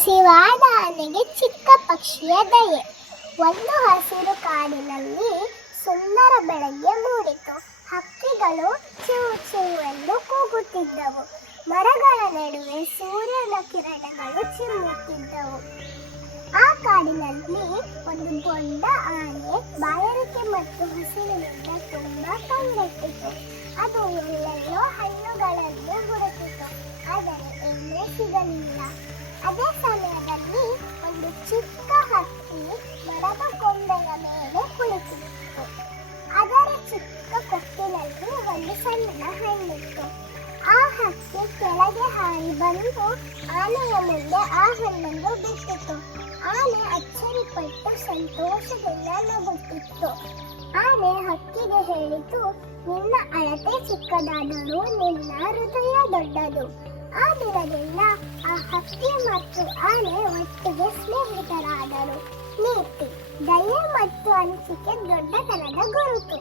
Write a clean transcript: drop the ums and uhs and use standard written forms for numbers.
ಹಸಿವಾದ ಆನೆಗೆ ಚಿಕ್ಕ ಪಕ್ಷಿಯ ದಯೆ. ಒಂದು ಹಸಿರು ಕಾಡಿನಲ್ಲಿ ಸುಂದರ ಬೆಳಗ್ಗೆ ಮೂಡಿತು. ಹಕ್ಕಿಗಳು ಚಿವು ಚಿವು ಎಂದು ಕೂಗುತ್ತಿದ್ದವು. ಮರಗಳ ನಡುವೆ ಸೂರ್ಯನ ಕಿರಣಗಳು ಚಿಮ್ಮುತ್ತಿದ್ದವು. ಆ ಕಾಡಿನಲ್ಲಿ ಒಂದು ದೊಡ್ಡ ಆನೆ ಬಾಯಾರಿಕೆ ಮತ್ತು ಹಸಿವಿನಿಂದ ತುಂಬಾ ಕಂಗೆಟ್ಟಿತು. ಅದು ಎಲ್ಲೆಲ್ಲೋ ಹಣ್ಣುಗಳನ್ನು ಹುಡುಕಿತು, ಆದರೆ ಎಣ್ಣೆ ಸಿಗಲಿಲ್ಲ. ಅದೇ ಸಮಯದಲ್ಲಿ ಒಂದು ಚಿಕ್ಕ ಹಕ್ಕಿ ಮರದ ಕೊಂಬೆಯ ಮೇಲೆ ಕುಳಿತಿತ್ತು. ಅದರ ಚಿಕ್ಕ ಕೊಕ್ಕಿನಲ್ಲಿ ಒಂದು ಸಣ್ಣ ಹಣ್ಣಿತ್ತು. ಆ ಹಕ್ಕಿ ಕೆಳಗೆ ಹಾರಿ ಬಂದು ಆನೆಯ ಮುಂದೆ ಆ ಹಣ್ಣನ್ನು ಬಿಟ್ಟಿತು. ಆನೆ ಅಚ್ಚರಿಪಟ್ಟು ಸಂತೋಷದಿಂದ ನಗುತ್ತಿತ್ತು. ಆನೆ ಹಕ್ಕಿಗೆ ಹೇಳಿತು, ನಿನ್ನ ಅಳತೆ ಚಿಕ್ಕದಾದರೂ ನಿನ್ನ ಹೃದಯ ದೊಡ್ಡದು. ಆ ದಿನದಿಂದ ಆ ಹಕ್ಕಿ ಮತ್ತು ಆನೆ ಒಟ್ಟಿಗೆ ಸ್ನೇಹಿತರಾದರು. ನೀತಿ, ದಯೆ ಮತ್ತು ಹಂಚಿಕೆ ದೊಡ್ಡತನದ ಗುರುತು.